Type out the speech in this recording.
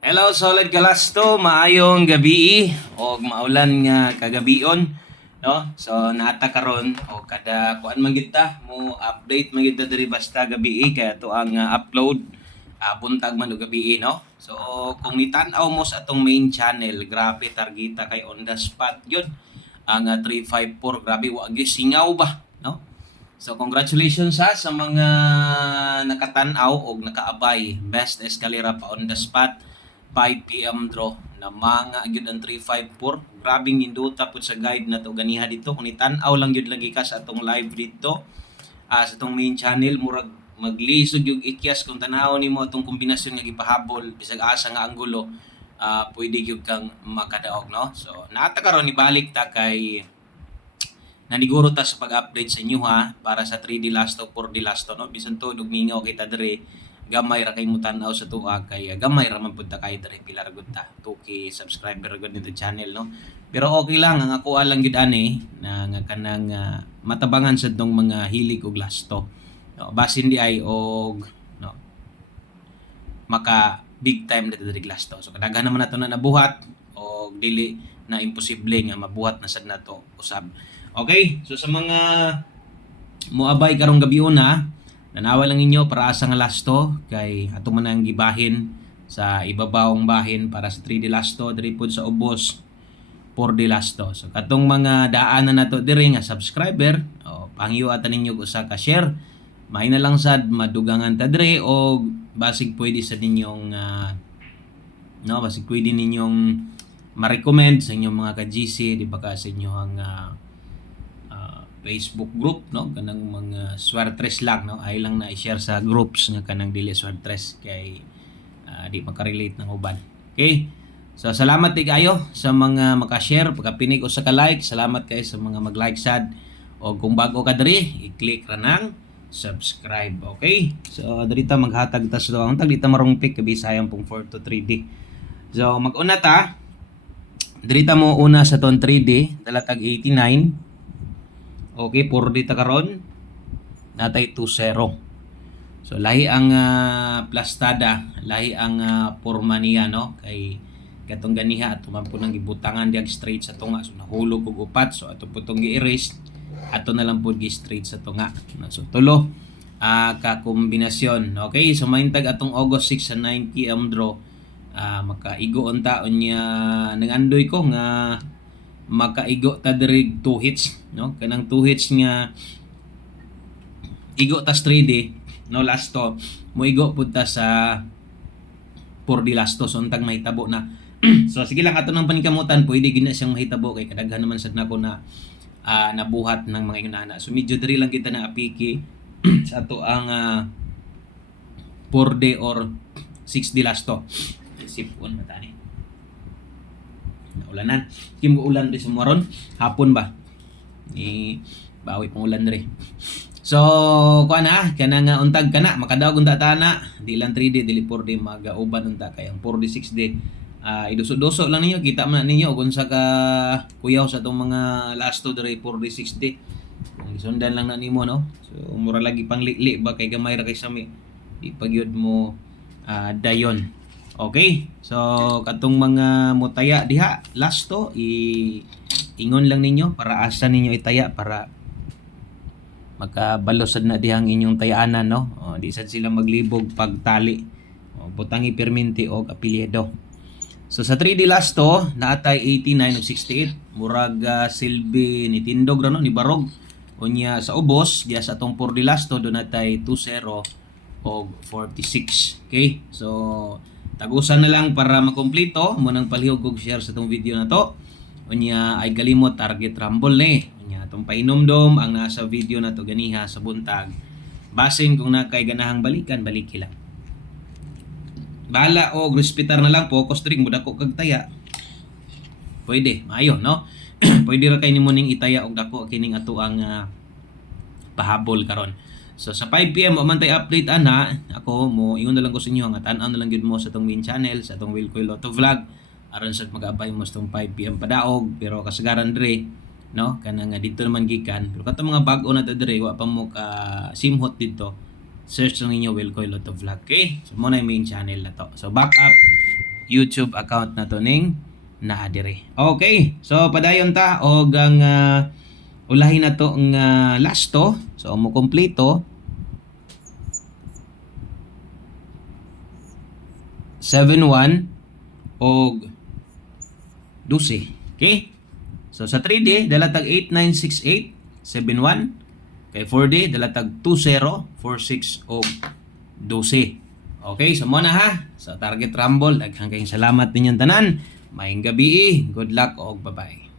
Hello, solid Galasto, maayong gabi o maulan nga kagabion, no? So naata karon o kada kuan man gid ta mo update man gid ta diri basta gabi kaya to ang upload buntag man og gabi, no? So kung nitan-aw mo sa atong main channel, grabe targeta kay on the spot gyud ang 354, grabe wa gyud singaw ba, no? So congratulations sa mga nakatan-aw og nakaabay. Best escalera pa on the spot. 5 PM draw na mga gyud ang 354. Grabing induta pud sa guide na to ganiha dito. Kung itan-aw lang gyud lagi ka sa atong live dito sa atong main channel, murag maglisod yung ikyas kung tanaw nimo atong kombinasyon nga gipahabol bisag asa nga anggulo, pwede gyud kang makadaog, no? So naata karon ibalik ta kay naniguro ta sa pag-update sa inyo para sa 3D Lasto, 4D Lasto, no? Bisan to mingaw kita dire gamay ra kay mo tan-aw sa tuwa kay gamay ra man pud ta kay dire pila ra gud ta 2K subscriber gud nito channel, no. Pero okay lang ang ako lang gid ani na nga kanang matabangan sa tong mga hilig og lasto, no. Basin di ay og no maka big time dito diri lasto. So kadaghan naman nato na nabuhat og dili na imposible nga mabuhat na sad nato usab. Okay, so sa mga moabay karong gabi una, nanawa lang ninyo para asa nga lasto kay ato man ang gibahin sa ibabawong bahin para sa 3D Lasto diri pud sa ubos 4D Lasto. So katong mga daanan nato diri nga subscriber, panghiwatan ninyo usa ka share. May na lang sad madugangan ta diri og basig pwede sa ninyong basig pwede ninyong ma-recommend sa inyong mga ka-GC di ba ka sa inyong Facebook group, no, kanang mga swartres lang, no, ay lang na i-share sa groups nga kanang dili swartres kay di makarelate ng uban. Okay, so salamat kayo sa mga maka-share, pagkapinig o sa ka-like. Salamat kayo sa mga mag-like sad, o kung bago ka diri i-click ra nang subscribe. Okay, so diri ta maghatag ta sa ang tag dita marungpik kabisayang pong 4 to 3D. So mag-una ta diri ta mo una sa ton 3D dalatag 89. Okay, 4D ta karon natay 2-0. So lahi ang plastada, lahi ang porma niya, no, kay katong ganiha ato man po nang gibutangan diag straight sa tunga, so nahulog og upat, so ato putong gi-erase ato na lang pud gi-straight sa tunga. So tulo ka kombinasyon. Okay, so mahintag atong August 6 sa 9 PM draw, makaigo unta unya nangandoy ko nga makaigo ta diri 2 hits, no, kanang 2 hits nga igo ta 3D, no, lasto mo igo pud ta sa 4D Lasto, so untag mahitabo na. So sige lang ato nang panikamutan, pwede gina siyang mahitabo kay kadaghan naman sad nako na nabuhat ng mga inana. So medyo diri lang kita na apiki sa ato ang 4D or 6D Lasto. Sipon matani ulanan. Kim go ulan rin sa moron. Hapon ba? Bawi pang ulan rin. So, kuha na. Kana nga untag ka na. Makadaog unta tana. Di lang 3D, dili 4D. Mag-uban unta kay ang 4D, 6D. Iduso-duso lang ninyo. Kita man ninyo kung sa ka kuyaw sa itong mga lasto diri 4D, 6D. Kung isundan lang na nimo, no? So, mura lagi pang li ba kay gamay ra kay sami. Di pagyod mo dayon. Okay, so katong mga mutaya diha lasto ingon lang ninyo para asa ninyo itaya para makabalosad na dihang inyong tayaanan, no. Di sad sila maglibog pagtali. Butangi perminti og apelyido. So sa 3D Lasto naatay 89 ug 68, murag silbi ni Tindog ra, no, ni Barog. Unya sa ubos diya sa atong 4D Lasto do natay 20 og 46. Okay, so tagusan na lang para makompleto mo nang palihog og share sa tong video na to. Unya ay galimot target rumble ni. Unya atong painomdom ang nasa video na to ganiha sa buntag. Basin kung nakay ganahang balikan, baliki lang. Bala og respetar na lang, focus string mo dako kag taya. Pwede, maayo, no? Pwede ra kay nimo ning itaya og dako kining ato ang pahabol karon. So sa 5 PM man tay update ana, ako mo ingon na lang ko sa inyo nga tan-aw na lang gyud mo sa tong main channel, sa tong Wilcoy Lotto Vlog aron sa mag-abay mo sa tong 5 PM padaog, pero kasagaran dire, no, kanang dito naman gikan. Pero katong mga bag-o na ta dire wa pa mo ka simhot dito. Search lang ninyo Wilcoy Lotto Vlog, okay? So mo na yung main channel na to. So back up YouTube account na to ning naa diri. Okay, so padayon ta og ang ulahin na to ang last to. So mo kompleto 71 og 12. Okay? So sa 3D dalatag 8968 71. Kay 4D dalatag 20 46 og 12. Okay, so muna ha. Sa Target Rumble, daghang kayong salamat ninyong tanan. Maayong gabi. Good luck og bye-bye.